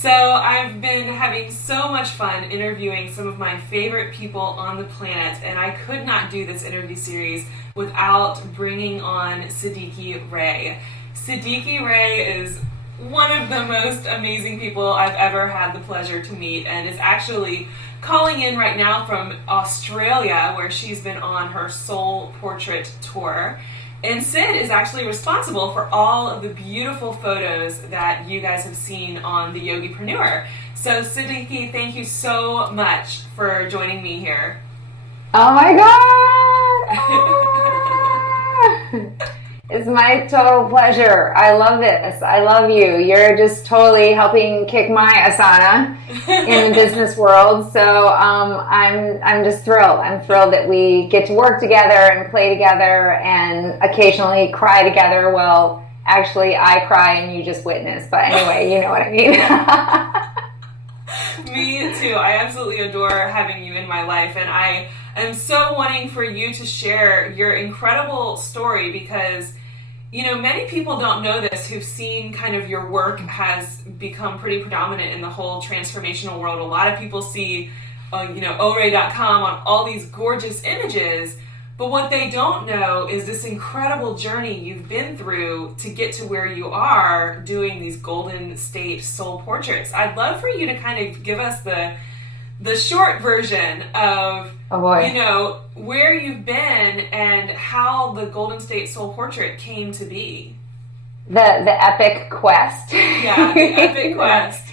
So I've been having so much fun interviewing some of my favorite people on the planet, and I could not do this interview series without bringing on Siddiqi Ray. Siddiqi Ray is one of the most amazing people I've ever had the pleasure to meet, and is actually calling in right now from Australia, where she's been on her soul portrait tour. And Sid is actually responsible for all of the beautiful photos that you guys have seen on the Yogipreneur. So Siddiqi, thank you so much for joining me here. Oh my God! It's my total pleasure. I love this. I love you. You're just totally helping kick my asana in the business world. So I'm just thrilled. I'm thrilled that we get to work together and play together and occasionally cry together. Well, actually, I cry and you just witness. But anyway, you know what I mean. Me too. I absolutely adore having you in my life, and I am so wanting for you to share your incredible story because, you know, many people don't know this who've seen kind of your work has become pretty predominant in the whole transformational world. A lot of people see, oray.com on all these gorgeous images, but what they don't know is this incredible journey you've been through to get to where you are doing these Golden State soul portraits. I'd love for you to kind of give us the short version of, where you've been and how the Golden State Soul Portrait came to be. The epic quest. Yeah, the epic quest.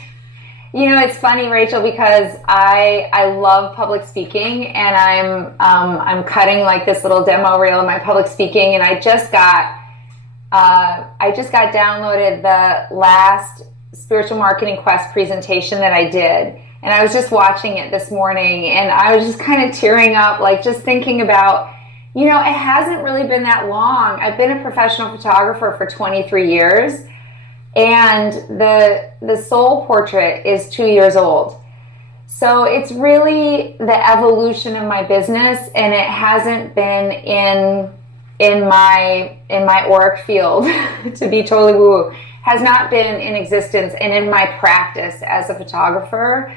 You know, it's funny, Rachel, because I love public speaking, and I'm cutting like this little demo reel of my public speaking, and I just got downloaded the last Spiritual Marketing Quest presentation that I did. And I was just watching it this morning, and I was just kind of tearing up, like just thinking about, it hasn't really been that long. I've been a professional photographer for 23 years, and the soul portrait is 2 years old. So it's really the evolution of my business, and it hasn't been in my auric field, to be totally woo, has not been in existence and in my practice as a photographer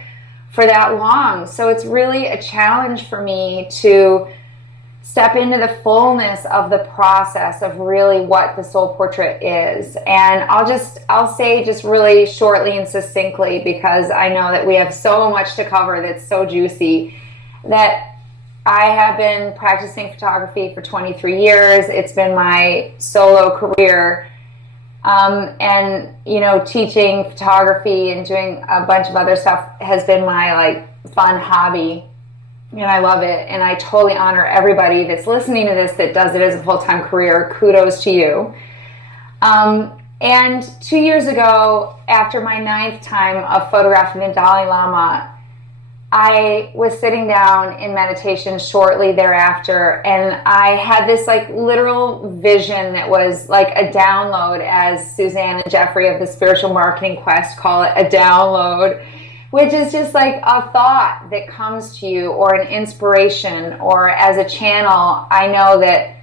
for that long. So it's really a challenge for me to step into the fullness of the process of really what the soul portrait is. And I'll say just really shortly and succinctly, because I know that we have so much to cover that's so juicy, that I have been practicing photography for 23 years. It's been my solo career. And teaching photography and doing a bunch of other stuff has been my fun hobby, and I love it. And I totally honor everybody that's listening to this that does it as a full-time career. Kudos to you. And 2 years ago, after my 9th time of photographing the Dalai Lama, I was sitting down in meditation shortly thereafter, and I had this literal vision that was like a download, as Suzanne and Jeffrey of the Spiritual Marketing Quest call it, a download, which is just like a thought that comes to you, or an inspiration, or as a channel. I know that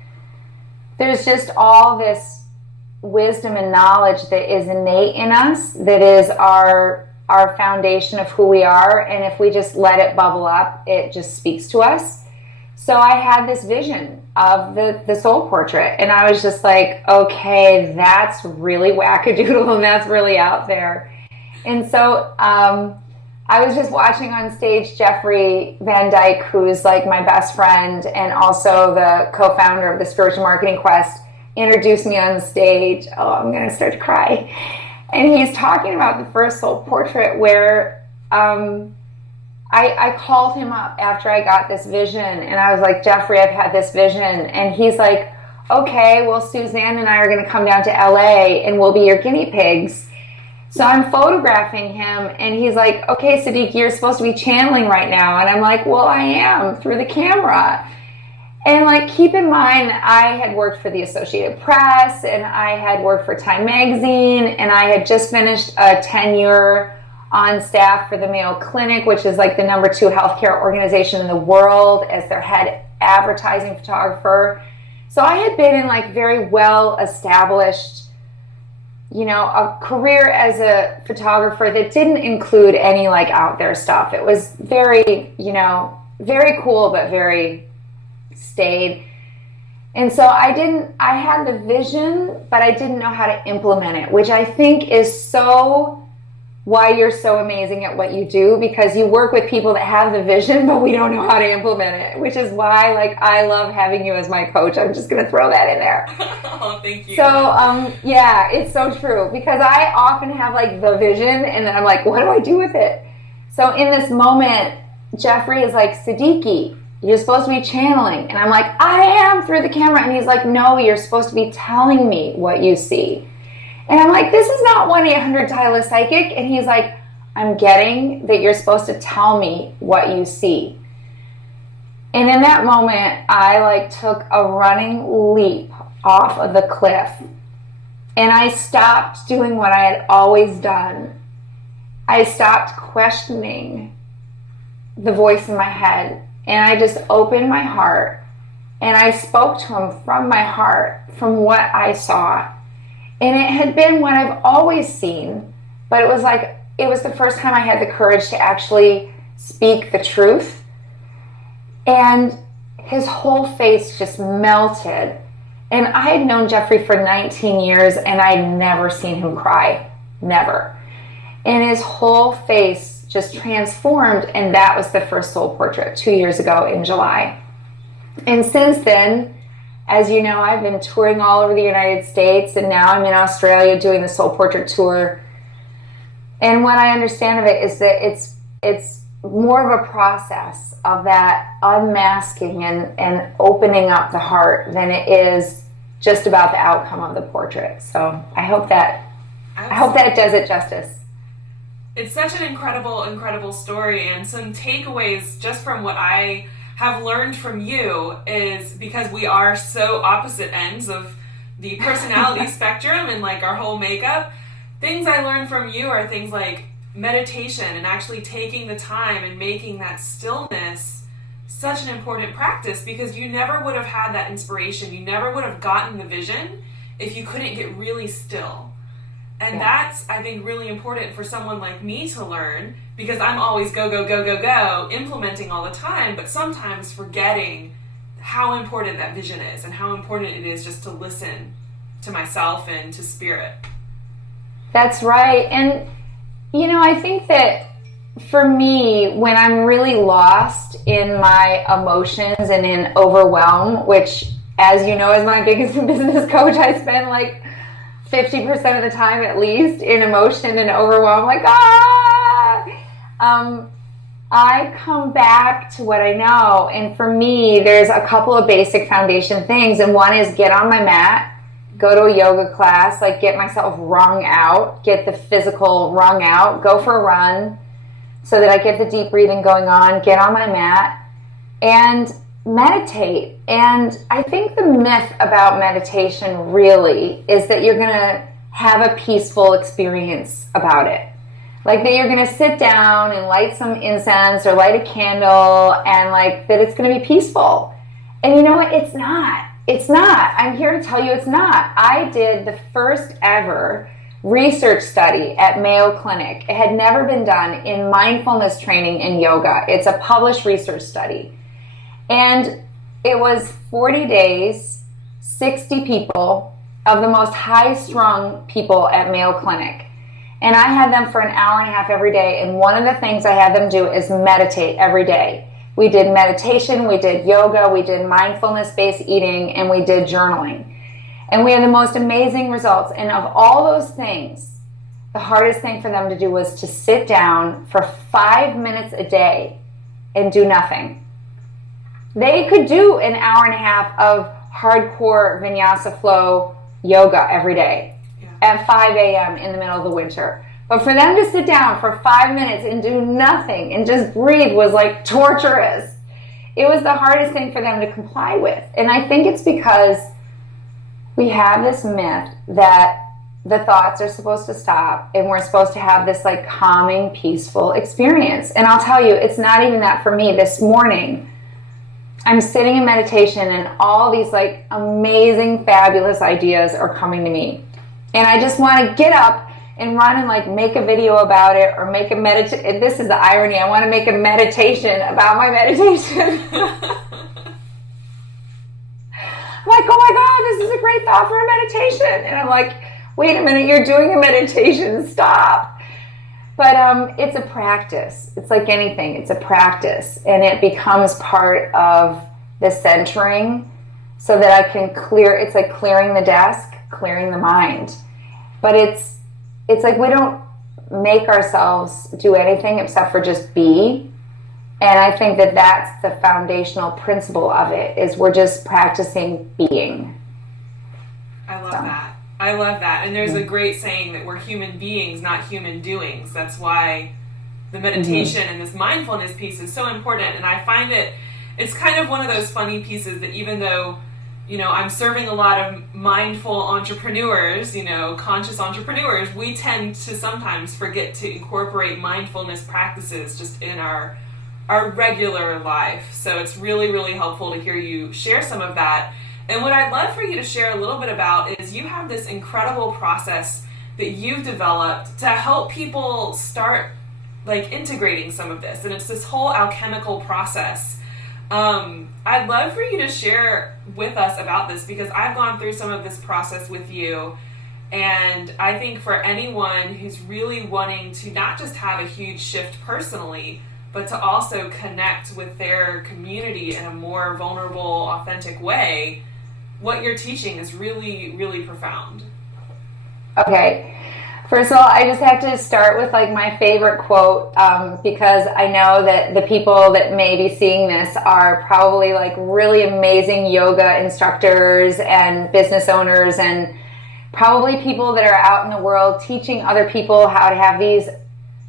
there's just all this wisdom and knowledge that is innate in us, that is our foundation of who we are, and if we just let it bubble up, it just speaks to us. So I had this vision of the soul portrait, and I was just like, okay, that's really wackadoodle, and that's really out there. And so I was just watching on stage Jeffrey Van Dyke, who's like my best friend and also the co-founder of the Spiritual Marketing Quest, introduced me on the stage. Oh, I'm gonna start to cry. And he's talking about the first soul portrait, where I called him up after I got this vision, and I was like, Jeffrey, I've had this vision. And he's like, okay, well, Suzanne and I are going to come down to LA and we'll be your guinea pigs. So I'm photographing him, and he's like, okay, Siddiqi, you're supposed to be channeling right now. And I'm like, well, I am, through the camera. And keep in mind, I had worked for the Associated Press, and I had worked for Time Magazine, and I had just finished a tenure on staff for the Mayo Clinic, which is the number 2 healthcare organization in the world, as their head advertising photographer. So I had been in very well established a career as a photographer that didn't include any like out there stuff. It was very, very cool, but very staid. And so I had the vision, but I didn't know how to implement it, which I think is so why you're so amazing at what you do, because you work with people that have the vision, but we don't know how to implement it, which is why I love having you as my coach. I'm just going to throw that in there. Oh, thank you. So, yeah, it's so true, because I often have like the vision and then I'm like, what do I do with it? So in this moment, Jeffrey is like, Siddiqi, you're supposed to be channeling. And I'm like, I am, through the camera. And he's like, no, you're supposed to be telling me what you see. And I'm like, this is not 1-800-Tyler-Psychic. And he's like, I'm getting that you're supposed to tell me what you see. And in that moment, I took a running leap off of the cliff. And I stopped doing what I had always done. I stopped questioning the voice in my head. And I just opened my heart. And I spoke to him from my heart, from what I saw. And it had been what I've always seen, but it was the first time I had the courage to actually speak the truth. And his whole face just melted. And I had known Jeffrey for 19 years and I had never seen him cry. Never. And his whole face just transformed, and that was the first soul portrait 2 years ago in July. And since then, as you know, I've been touring all over the United States, and now I'm in Australia doing the Soul Portrait Tour. And what I understand of it is that it's more of a process of that unmasking and opening up the heart than it is just about the outcome of the portrait. So I hope that does it justice. It's such an incredible story, and some takeaways just from what I have learned from you is, because we are so opposite ends of the personality spectrum and our whole makeup, things I learned from you are things like meditation and actually taking the time and making that stillness such an important practice, because you never would have had that inspiration. You never would have gotten the vision if you couldn't get really still. And that's, I think, really important for someone like me to learn, because I'm always go, implementing all the time, but sometimes forgetting how important that vision is and how important it is just to listen to myself and to spirit. That's right. And, I think that for me, when I'm really lost in my emotions and in overwhelm, which, as you know, as my biggest business coach, I spend 50% of the time at least in emotion and overwhelm, I come back to what I know. And for me, there's a couple of basic foundation things. And one is get on my mat, go to a yoga class, get myself wrung out, get the physical wrung out, go for a run so that I get the deep breathing going on, get on my mat, and meditate. And I think the myth about meditation really is that you're going to have a peaceful experience about it. That you're going to sit down and light some incense or light a candle and that it's going to be peaceful. And you know what? It's not. It's not. I'm here to tell you it's not. I did the first ever research study at Mayo Clinic. It had never been done in mindfulness training in yoga. It's a published research study. And it was 40 days, 60 people, of the most high-strung people at Mayo Clinic. And I had them for an hour and a half every day. And one of the things I had them do is meditate every day. We did meditation, we did yoga, we did mindfulness-based eating, and we did journaling. And we had the most amazing results. And of all those things, the hardest thing for them to do was to sit down for 5 minutes a day and do nothing. They could do an hour and a half of hardcore vinyasa flow yoga every day at 5 a.m. in the middle of the winter. But for them to sit down for 5 minutes and do nothing and just breathe was torturous. It was the hardest thing for them to comply with. And I think it's because we have this myth that the thoughts are supposed to stop and we're supposed to have this calming, peaceful experience. And I'll tell you, it's not even that for me. This morning, I'm sitting in meditation and all these amazing, fabulous ideas are coming to me. And I just want to get up and run and like make a video about it or make a meditation. This is the irony. I want to make a meditation about my meditation. I'm like, oh my God, this is a great thought for a meditation. And I'm like, wait a minute, you're doing a meditation, stop. But it's a practice. It's like anything, it's a practice. And it becomes part of the centering so that I can it's like clearing the desk, clearing the mind. But it's like we don't make ourselves do anything except for just be. And I think that that's the foundational principle of it, is we're just practicing being. I love that. I love that. And there's a great saying that we're human beings, not human doings. That's why the meditation and this mindfulness piece is so important. And I find it's kind of one of those funny pieces that even though, you know, I'm serving a lot of mindful entrepreneurs, you know, conscious entrepreneurs, we tend to sometimes forget to incorporate mindfulness practices just in our regular life. So it's really, really helpful to hear you share some of that. And what I'd love for you to share a little bit about is you have this incredible process that you've developed to help people start like integrating some of this. And it's this whole alchemical process. I'd love for you to share with us about this, because I've gone through some of this process with you. And I think for anyone who's really wanting to not just have a huge shift personally, but to also connect with their community in a more vulnerable, authentic way, what you're teaching is really, really profound. Okay. First of all, I just have to start with like my favorite quote, because I know that the people that may be seeing this are probably like really amazing yoga instructors and business owners, and probably people that are out in the world teaching other people how to have these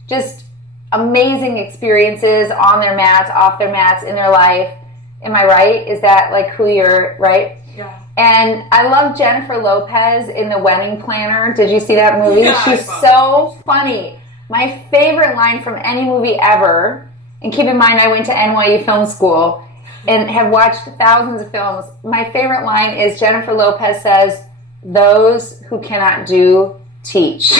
just amazing experiences on their mats, off their mats, in their life. Am I right? Is that like who you're, right? Yeah. And I love Jennifer Lopez in The Wedding Planner. Did you see that movie? Yeah, She's so funny. My favorite line from any movie ever, and keep in mind I went to NYU Film School and have watched thousands of films. My favorite line is Jennifer Lopez says, "Those who cannot do, teach."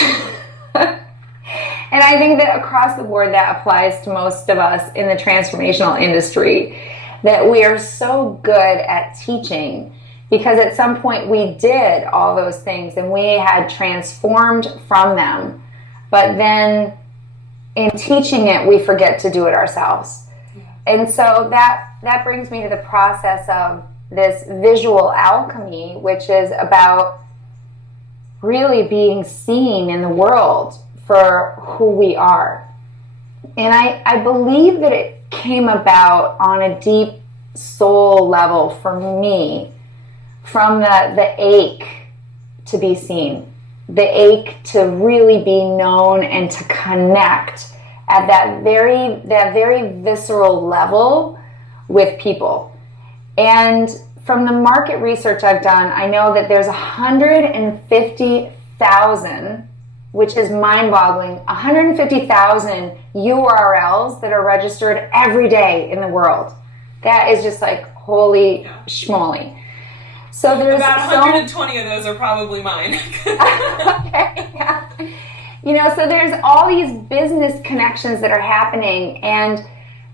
And I think that across the board that applies to most of us in the transformational industry, that we are so good at teaching because at some point we did all those things and we had transformed from them. But then in teaching it, we forget to do it ourselves. Yeah. And so that brings me to the process of this visual alchemy, which is about really being seen in the world for who we are. And I believe that it came about on a deep soul level for me from the ache to be seen, the ache to really be known and to connect at that very visceral level with people. And from the market research I've done, I know that there's 150,000, which is mind-boggling, 150,000 URLs that are registered every day in the world. That is just like holy schmoly. So there's about 120 of those are probably mine. Okay, yeah. You know, so there's all these business connections that are happening, and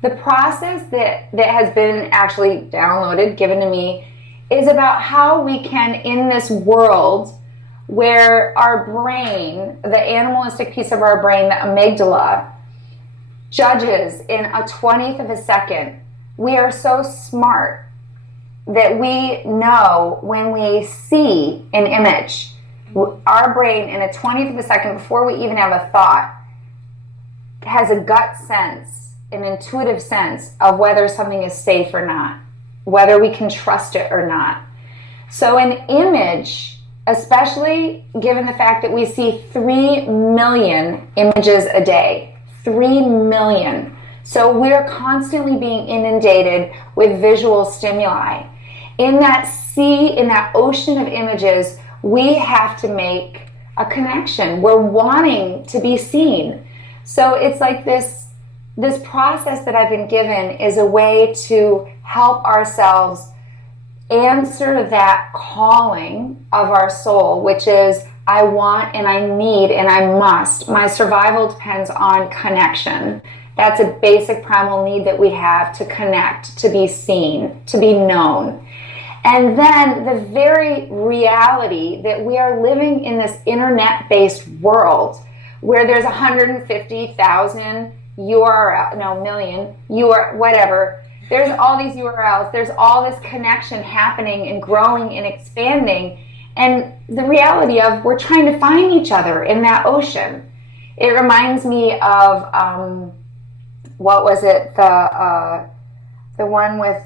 the process that has been actually downloaded, given to me, is about how we can, in this world where our brain, the animalistic piece of our brain, the amygdala, judges in a 20th of a second. We are so smart that we know when we see an image, our brain in a 20th of a second, before we even have a thought, has a gut sense, an intuitive sense of whether something is safe or not, whether we can trust it or not. So an image, especially given the fact that we see 3 million images a day, 3 million. So we're constantly being inundated with visual stimuli. In that sea, in that ocean of images, we have to make a connection. We're wanting to be seen. So it's like this process that I've been given is a way to help ourselves answer that calling of our soul, which is I want and I need and I must. My survival depends on connection. That's a basic primal need that we have, to connect, to be seen, to be known. And then the very reality that we are living in this internet-based world where there's 150,000 URL, no, million, whatever. There's all these URLs. There's all this connection happening and growing and expanding. And the reality of we're trying to find each other in that ocean. It reminds me of, what was it? The one with,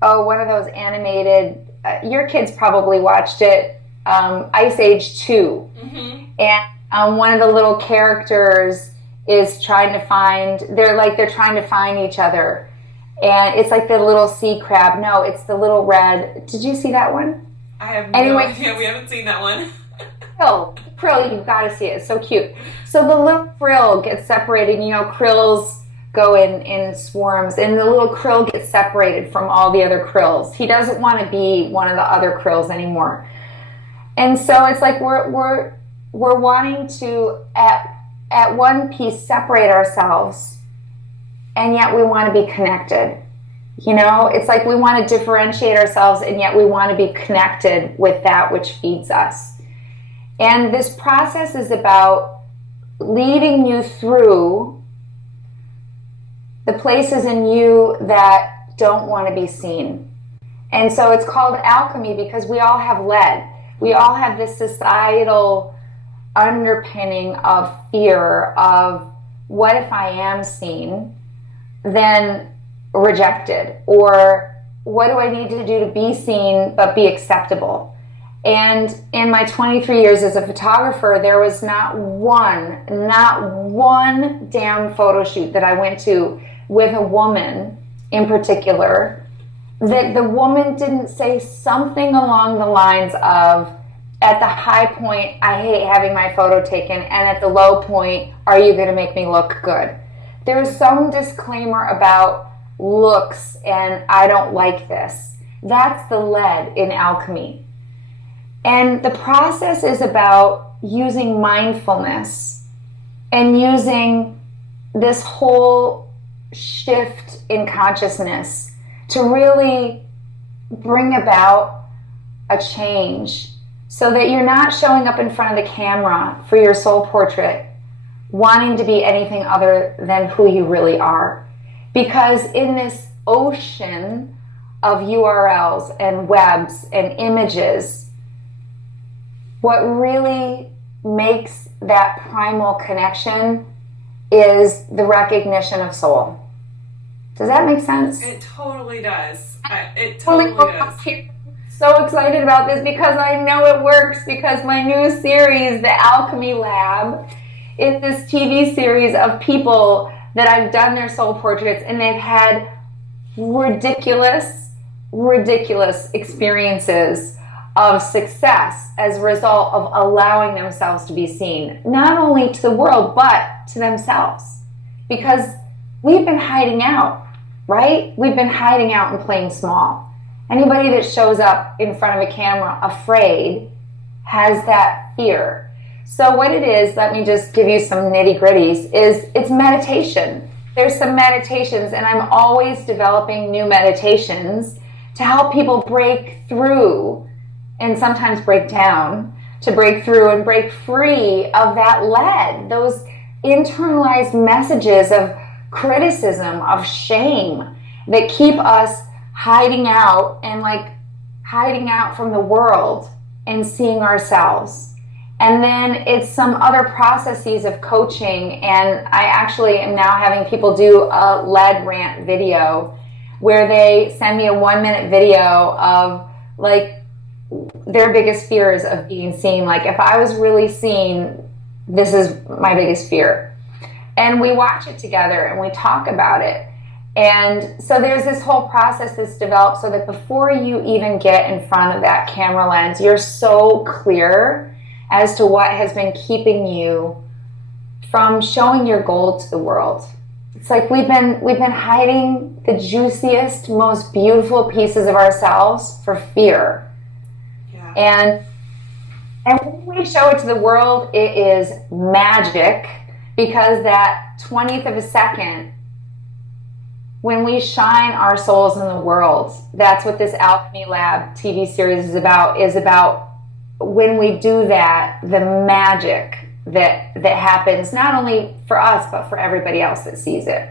one of those animated, your kids probably watched it, Ice Age 2. Mm-hmm. And one of the little characters is trying to find, they're trying to find each other. And it's like the little sea crab. No, it's the little red. Did you see that one? I have no idea. We haven't seen that one. Krill, you've got to see it. It's so cute. So the little krill gets separated. You know, krills go in swarms, and the little krill gets separated from all the other krills. He doesn't want to be one of the other krills anymore. And so it's like we're wanting to at one piece separate ourselves, and yet we want to be connected. You know, it's like we want to differentiate ourselves, and yet we want to be connected with that which feeds us. And this process is about leading you through the places in you that don't want to be seen. And so it's called alchemy because we all have lead. We all have this societal underpinning of fear of, what if I am seen, then rejected? Or what do I need to do to be seen but be acceptable? And in my 23 years as a photographer, there was not one damn photo shoot that I went to with a woman in particular that the woman didn't say something along the lines of, at the high point, I hate having my photo taken, and at the low point, are you going to make me look good? There was some disclaimer about looks and I don't like this. That's the lead in alchemy. And the process is about using mindfulness and using this whole shift in consciousness to really bring about a change so that you're not showing up in front of the camera for your soul portrait wanting to be anything other than who you really are. Because in this ocean of URLs and webs and images, what really makes that primal connection is the recognition of soul. Does that make sense? It totally does. It totally does. I'm so excited about this because I know it works, because my new series, The Alchemy Lab, is this TV series of people that I've done their soul portraits, and they've had ridiculous experiences of success as a result of allowing themselves to be seen, not only to the world, but to themselves. Because we've been hiding out, right? We've been hiding out and playing small. Anybody that shows up in front of a camera afraid has that fear. So what it is, let me just give you some nitty-gritties, is it's meditation. There's some meditations, and I'm always developing new meditations to help people break through and sometimes break down, to break through and break free of that lead, those internalized messages of criticism, of shame that keep us hiding out and hiding out from the world and seeing ourselves. And then it's some other processes of coaching, and I actually am now having people do a lead rant video where they send me a 1-minute video of their biggest fears of being seen. Like, if I was really seen, this is my biggest fear. And we watch it together and we talk about it. And so there's this whole process that's developed so that before you even get in front of that camera lens, you're so clear as to what has been keeping you from showing your gold to the world. It's like we've been hiding the juiciest, most beautiful pieces of ourselves for fear. Yeah. And when we show it to the world, it is magic, because that 20th of a second, when we shine our souls in the world, that's what this Alchemy Lab TV series is about when we do that, the magic that happens, not only for us, but for everybody else that sees it.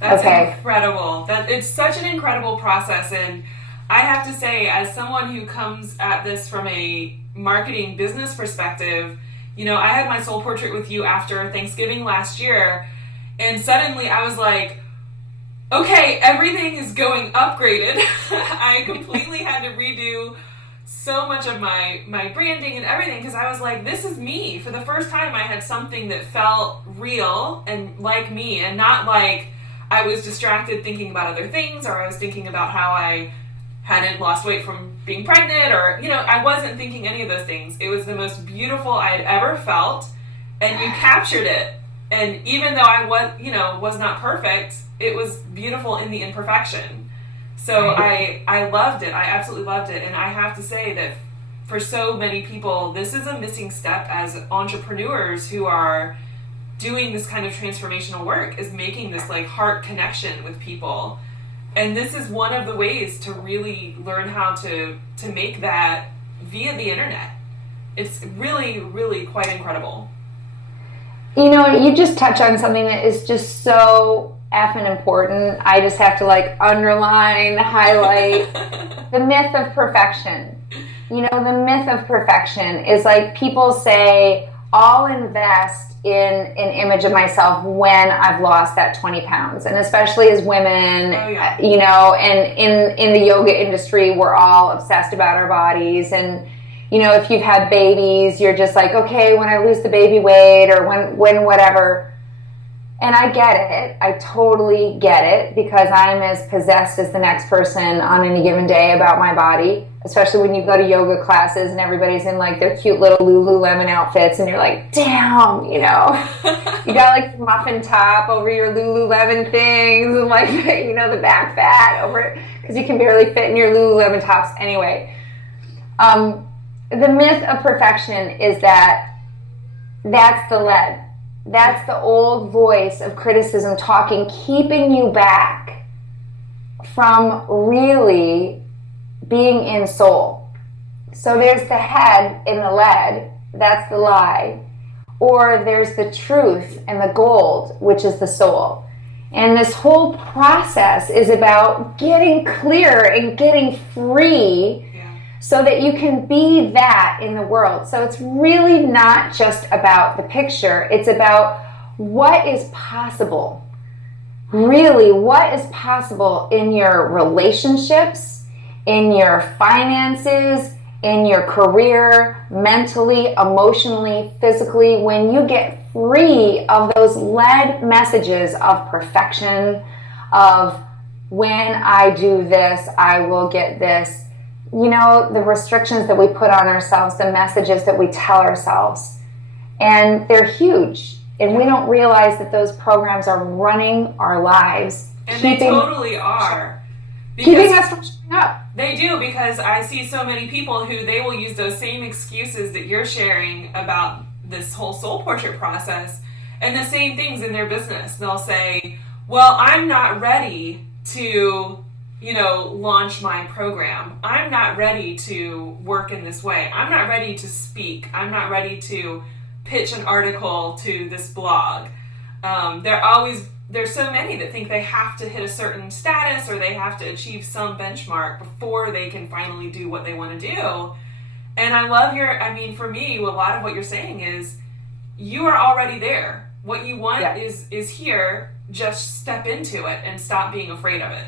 That's incredible. It's such an incredible process. And I have to say, as someone who comes at this from a marketing business perspective, you know, I had my soul portrait with you after Thanksgiving last year, and suddenly I was like, okay, everything is going upgraded. I completely had to redo so much of my branding and everything, because I was like, this is me. For the first time, I had something that felt real and like me, and not like I was distracted thinking about other things, or I was thinking about how I hadn't lost weight from being pregnant, or, you know, I wasn't thinking any of those things. It was the most beautiful I had ever felt, and you captured it. And even though I was not perfect, it was beautiful in the imperfection. So I loved it. I absolutely loved it. And I have to say that for so many people, this is a missing step as entrepreneurs who are doing this kind of transformational work, is making this like heart connection with people. And this is one of the ways to really learn how to make that via the internet. It's really, really quite incredible. You know, you just touch on something that is just so effing important. I just have to like underline, highlight the myth of perfection. You know, the myth of perfection is like, people say, I'll invest in an image of myself when I've lost that 20 pounds. And especially as women, you know, and in the yoga industry, we're all obsessed about our bodies. And, you know, if you've had babies, you're just like, okay, when I lose the baby weight, or when whatever. And I get it. I totally get it, because I'm as possessed as the next person on any given day about my body, especially when you go to yoga classes and everybody's in like their cute little Lululemon outfits, and you're like, damn, you know, you got like the muffin top over your Lululemon things, and like, you know, the back fat over, because you can barely fit in your Lululemon tops anyway. The myth of perfection is that that's the lead. That's the old voice of criticism talking, keeping you back from really being in soul. So there's the head in the lead, that's the lie. Or there's the truth and the gold, which is the soul. And this whole process is about getting clear and getting free, so that you can be that in the world. So it's really not just about the picture, it's about what is possible. Really, what is possible in your relationships, in your finances, in your career, mentally, emotionally, physically, when you get free of those lead messages of perfection, of when I do this, I will get this. You know, the restrictions that we put on ourselves, the messages that we tell ourselves, and they're huge. And we don't realize that those programs are running our lives. And they totally are. Keeping us from showing up. They do, because I see so many people who they will use those same excuses that you're sharing about this whole soul portrait process, and the same things in their business. They'll say, well, I'm not ready to, you know, launch my program. I'm not ready to work in this way. I'm not ready to speak. I'm not ready to pitch an article to this blog. There's so many that think they have to hit a certain status, or they have to achieve some benchmark before they can finally do what they want to do. And I love for me, a lot of what you're saying is, you are already there. What you want is here. Just step into it and stop being afraid of it.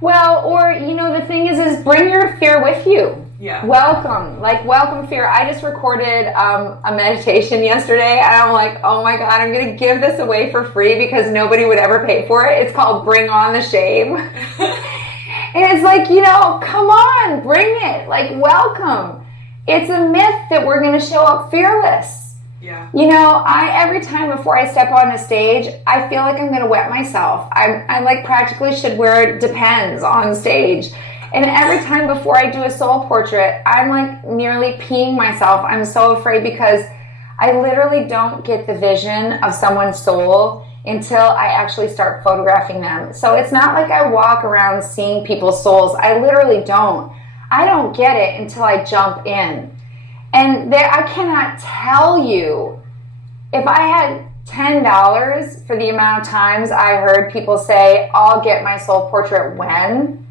Well, or, you know, the thing is bring your fear with you. Yeah. Welcome fear. I just recorded a meditation yesterday, and I'm like, oh my God, I'm going to give this away for free because nobody would ever pay for it. It's called Bring On the Shame. And it's like, you know, come on, bring it. Like, welcome. It's a myth that we're going to show up fearless. Yeah. You know, every time before I step on a stage, I feel like I'm going to wet myself. I like practically should wear Depends on stage. And every time before I do a soul portrait, I'm like nearly peeing myself. I'm so afraid because I literally don't get the vision of someone's soul until I actually start photographing them. So it's not like I walk around seeing people's souls. I literally don't. I don't get it until I jump in. And there, I cannot tell you, if I had $10 for the amount of times I heard people say, I'll get my soul portrait when,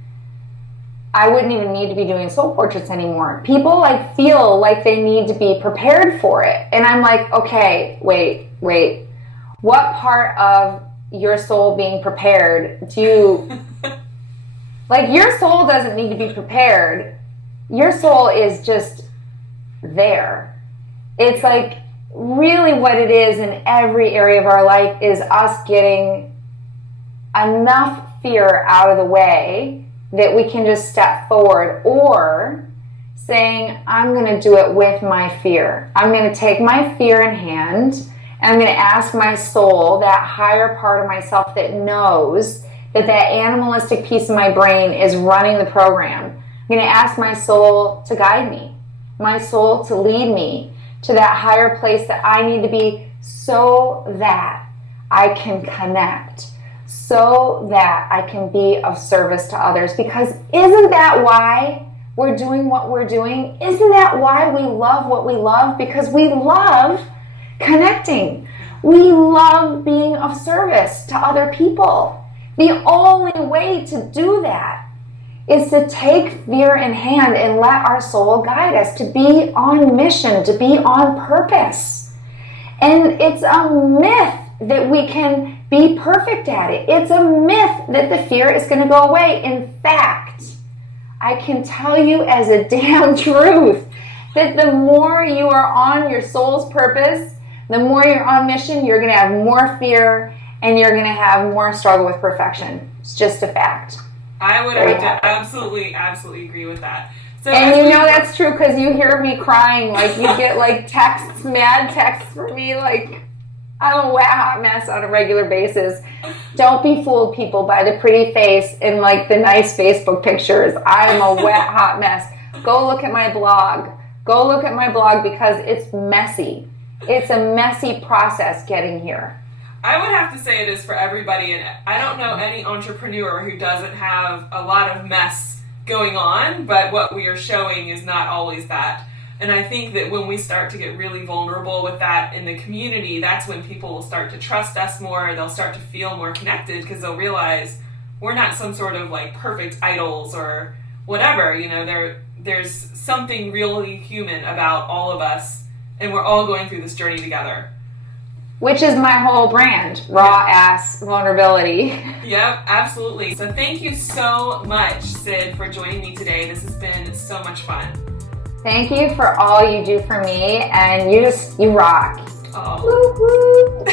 I wouldn't even need to be doing soul portraits anymore. People like feel like they need to be prepared for it. And I'm like, okay, wait. What part of your soul being prepared do you, like your soul doesn't need to be prepared. Your soul is just there. It's like really what it is in every area of our life is us getting enough fear out of the way that we can just step forward, or saying, I'm going to do it with my fear. I'm going to take my fear in hand, and I'm going to ask my soul, that higher part of myself that knows that animalistic piece of my brain is running the program. I'm going to ask my soul to guide me, my soul to lead me to that higher place that I need to be, so that I can connect, so that I can be of service to others. Because isn't that why we're doing what we're doing? Isn't that why we love what we love? Because we love connecting. We love being of service to other people. The only way to do that is to take fear in hand and let our soul guide us, to be on mission, to be on purpose. And it's a myth that we can be perfect at it. It's a myth that the fear is going to go away. In fact, I can tell you as a damn truth that the more you are on your soul's purpose, the more you're on mission, you're going to have more fear and you're going to have more struggle with perfection. It's just a fact. I would have to absolutely agree with that. So, and you know that's true because you hear me crying. Like you get like texts, mad texts from me. Like I'm a wet hot mess on a regular basis. Don't be fooled, people, by the pretty face and like the nice Facebook pictures. I'm a wet hot mess. Go look at my blog. Go look at my blog because it's messy. It's a messy process getting here. I would have to say it is for everybody, and I don't know any entrepreneur who doesn't have a lot of mess going on, but what we are showing is not always that. And I think that when we start to get really vulnerable with that in the community, that's when people will start to trust us more, they'll start to feel more connected because they'll realize we're not some sort of like perfect idols or whatever, you know, there's something really human about all of us, and we're all going through this journey together. Which is my whole brand, raw ass vulnerability. Yep, absolutely. So thank you so much, Sid, for joining me today. This has been so much fun. Thank you for all you do for me, and you rock. Oh. Woo, woo.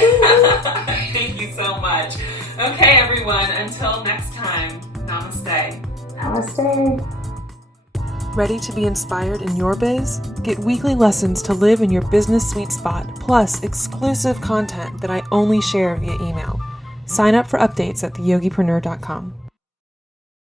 Thank you so much. Okay, everyone, until next time, namaste. Namaste. Ready to be inspired in your biz? Get weekly lessons to live in your business sweet spot, plus exclusive content that I only share via email. Sign up for updates at theyogipreneur.com.